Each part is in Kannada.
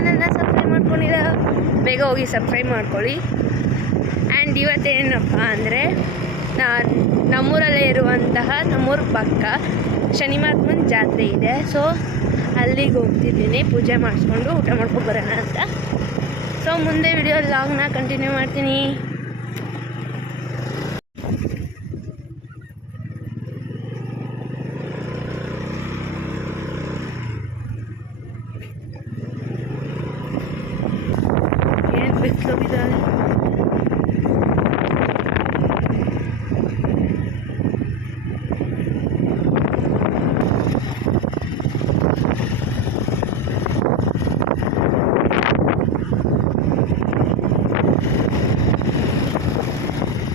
ಚಾನಲ್ನ ಸಬ್ಸ್ಕ್ರೈಬ್ ಮಾಡ್ಕೊಂಡಿಲ್ಲ ಬೇಗ ಹೋಗಿ ಸಬ್ಸ್ಕ್ರೈಬ್ ಮಾಡ್ಕೊಳ್ಳಿ. ಆ್ಯಂಡ್ ಇವತ್ತೇನಪ್ಪ ಅಂದರೆ ನಾನು ನಮ್ಮೂರಲ್ಲೇ ಇರುವಂತಹ ನಮ್ಮೂರ ಪಕ್ಕ ಶನಿಮಹಾತ್ಮನ ಜಾತ್ರೆ ಇದೆ. ಸೊ ಅಲ್ಲಿಗೆ ಹೋಗ್ತಿದ್ದೀನಿ. ಪೂಜೆ ಮಾಡಿಸ್ಕೊಂಡು ಊಟ ಮಾಡ್ಕೊಂಡು ಬರೋಣ ಅಂತ. ಸೊ ಮುಂದೆ ವಿಡಿಯೋ ಲಾಗ್ನ ಕಂಟಿನ್ಯೂ ಮಾಡ್ತೀನಿ. ಬಿಸಿಲೋಗಿದ್ದಾಳೆ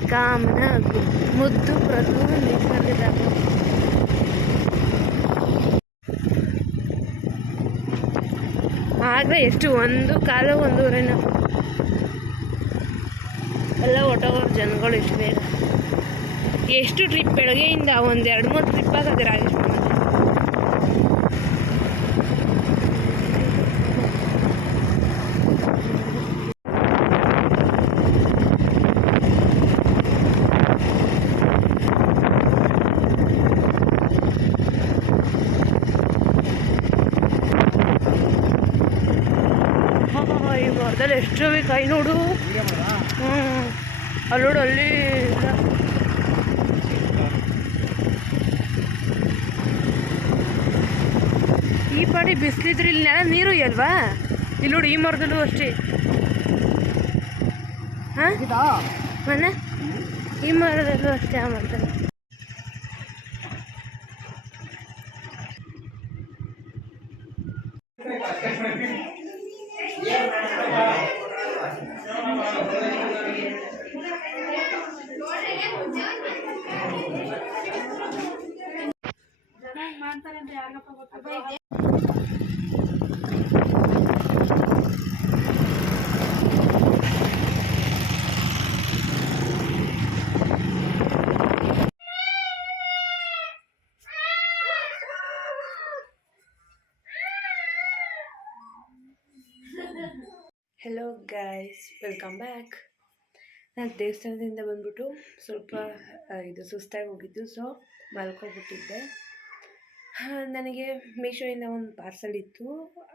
ಕಾಮನ ಮುದ್ದು ಪ್ರತು ನಿಸರ್ಗದಾಗ. ಆಗ ಎಷ್ಟು ಒಂದು ಕಾಲ ಒಂದೂವರೆನ ಎಲ್ಲ ಹೊಟ್ಟೋಗೋರು ಜನಗಳು ಇಷ್ಟು ಬೇಗ ಎಷ್ಟು ಟ್ರಿಪ್ ಬೆಳಗ್ಗೆಯಿಂದ ಒಂದು ಎರಡು ಮೂರು ಟ್ರಿಪ್ ಆಗದೆ ರಾಜೇಶ್ ಮಾಮ. ಹಾ, ಈ ಮರದಲ್ಲಿ ಎಷ್ಟು ಕೈ ನೋಡು ಹ್ಞೂ ಅಲ್ಲಿ ನೋಡು ಅಲ್ಲಿ ಈ ಪಾಡಿ ಬಿಸಿಲಿದ್ರೆ ಇಲ್ಲಿ ನೆಲ ನೀರು ಇಲ್ವಾ ಇಲ್ಲಿ ನೋಡಿ ಈ ಮರದಲ್ಲೂ ಅಷ್ಟೇ. ಹಾಂ? ಮನೆ? ಈ ಮರದಲ್ಲೂ ಅಷ್ಟೇ ಆ ಮರದಲ್ಲಿ. ಮಾಡ್ತಾರಂದ್ರೆ ಯಾರಿಗಪ್ಪ ಗೊತ್ತಾಗ ಹೆಲೋ ಗಾಯ್ಸ್ ವೆಲ್ಕಮ್ ಬ್ಯಾಕ್ ನಾನು ದೇವಸ್ಥಾನದಿಂದ ಬಂದ್ಬಿಟ್ಟು ಸ್ವಲ್ಪ ಇದು ಸುಸ್ತಾಗಿ ಹೋಗಿದ್ದು ಸೊ ಮಲ್ಕೊಬಿಟ್ಟಿದ್ದೆ. ನನಗೆ ಮೀಶೋಯಿಂದ ಒಂದು ಪಾರ್ಸಲ್ ಇತ್ತು.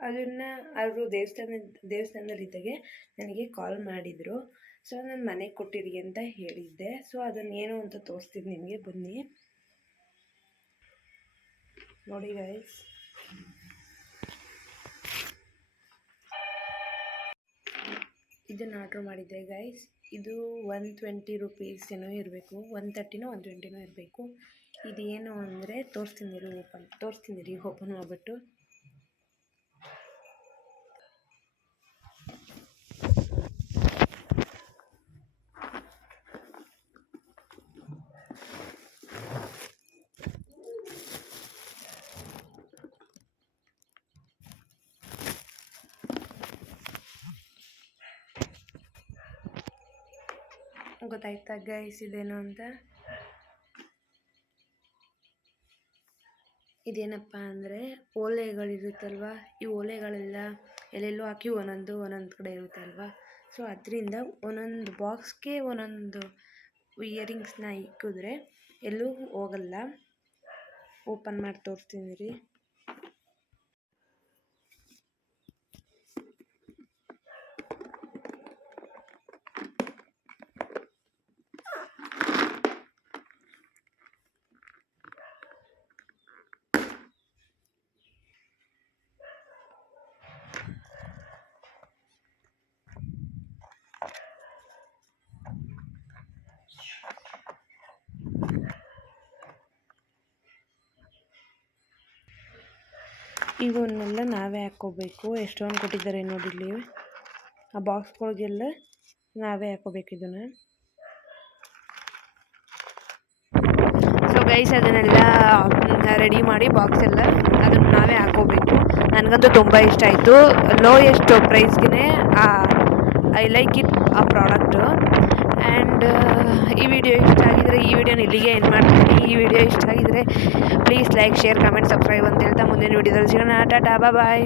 ಅದನ್ನು ಅವರು ದೇವಸ್ಥಾನ, ದೇವಸ್ಥಾನದಲ್ಲಿದ್ದಾಗೆ ನನಗೆ ಕಾಲ್ ಮಾಡಿದರು. ಸೊ ನಾನು ಮನೆಗೆ ಕೊಟ್ಟಿರಿ ಅಂತ ಹೇಳಿದ್ದೆ. ಸೊ ಅದನ್ನು ಏನು ಅಂತ ತೋರಿಸ್ತೀನಿ ನಿಮಗೆ. ಬನ್ನಿ. ನೋಡಿ ಗೈಸ್ ಇದನ್ನು ಆರ್ಡ್ರ್ ಮಾಡಿದ್ದೆ ಗೈಸ್ ಇದು ಒನ್ ಟ್ವೆಂಟಿ ರುಪೀಸ್ ಏನೋ ಇರಬೇಕು ಒನ್ ತರ್ಟಿನೋ ಒನ್ ಟ್ವೆಂಟಿನೋ ಇರಬೇಕು. ಇದೇನು ಅಂದರೆ, ತೋರಿಸ್ತೀನಿ ರೀ ಓಪನ್. ತೋರಿಸ್ತೀನಿ ರೀ ಓಪನ್ ಮಾಡಿಬಿಟ್ಟು. ಗೊತ್ತಾಯ್ತಾ ಗೈಸ್ ಇದೇನು ಅಂತ? ಇದೇನಪ್ಪ ಅಂದರೆ ಓಲೆಗಳಿರುತ್ತಲ್ವ? ಈ ಓಲೆಗಳೆಲ್ಲ ಎಲ್ಲೆಲ್ಲೂ ಹಾಕಿ ಒಂದೊಂದು ಒಂದೊಂದು ಕಡೆ ಇರುತ್ತಲ್ವ? ಸೊ ಅದರಿಂದ ಒಂದೊಂದು ಬಾಕ್ಸ್ಗೆ ಒಂದೊಂದು ಇಯರಿಂಗ್ಸ್ನ ಇಕ್ಕಿದ್ರೆ ಎಲ್ಲೂ ಹೋಗಲ್ಲ. ಓಪನ್ ಮಾಡಿ ತೋರಿಸ್ತೀನಿ ರೀ. ಇವನ್ನೆಲ್ಲ ನಾವೇ ಹಾಕ್ಕೋಬೇಕು. ಎಷ್ಟೊಂದು ಕೊಟ್ಟಿದ್ದಾರೆ ನೋಡಿ ಇಲ್ಲಿ. ಆ ಬಾಕ್ಸ್ಗಳಿಗೆಲ್ಲ ನಾವೇ ಹಾಕೋಬೇಕು ಇದನ್ನ. ಸೊ ಗೈಸ್ ಅದನ್ನೆಲ್ಲ ರೆಡಿ ಮಾಡಿ ಬಾಕ್ಸ್ ಎಲ್ಲ ಅದನ್ನು ನಾವೇ ಹಾಕೋಬೇಕು ನನಗಂತೂ ತುಂಬ ಇಷ್ಟ ಆಯಿತು. ಲೋಯೆಸ್ಟ್ ಪ್ರೈಸ್ಗೆ ಐ ಲೈಕ್ ಇಟ್ ಆ ಪ್ರಾಡಕ್ಟು ಆ್ಯಂಡ್ ಈ ವಿಡಿಯೋ ಇಷ್ಟ ಈ ವಿಡಿಯೋನ ಇಲ್ಲಿಗೆ ಎಂಡ್ ಮಾಡ್ತೀನಿ. ಈ ವಿಡಿಯೋ ಇಷ್ಟ ಆಗಿದ್ರೆ please like share comment subscribe ಅಂತ ಹೇಳ್ತಾ ಮುಂದಿನ ವಿಡಿಯೋದಲ್ಲಿ ಸಿಗೋಣ. ಟಾಟಾ ಬಾಯ್